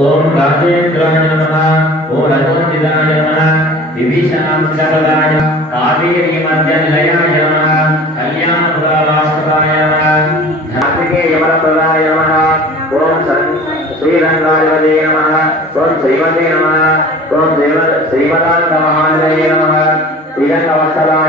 ओम राजेंद्राय नमः ओम रजोनिदाय नमः विभीषणांशकराय कावेरी मध्यनिलयाय नमः कल्याणपुरावासकाय नमः धात्रिके यमप्रदाय नमः ओम श्रीरंगाय नमः ओम श्रीमते नमः ओम श्रीमदानंदमहादेव नमः श्रीरंगवत्सलाय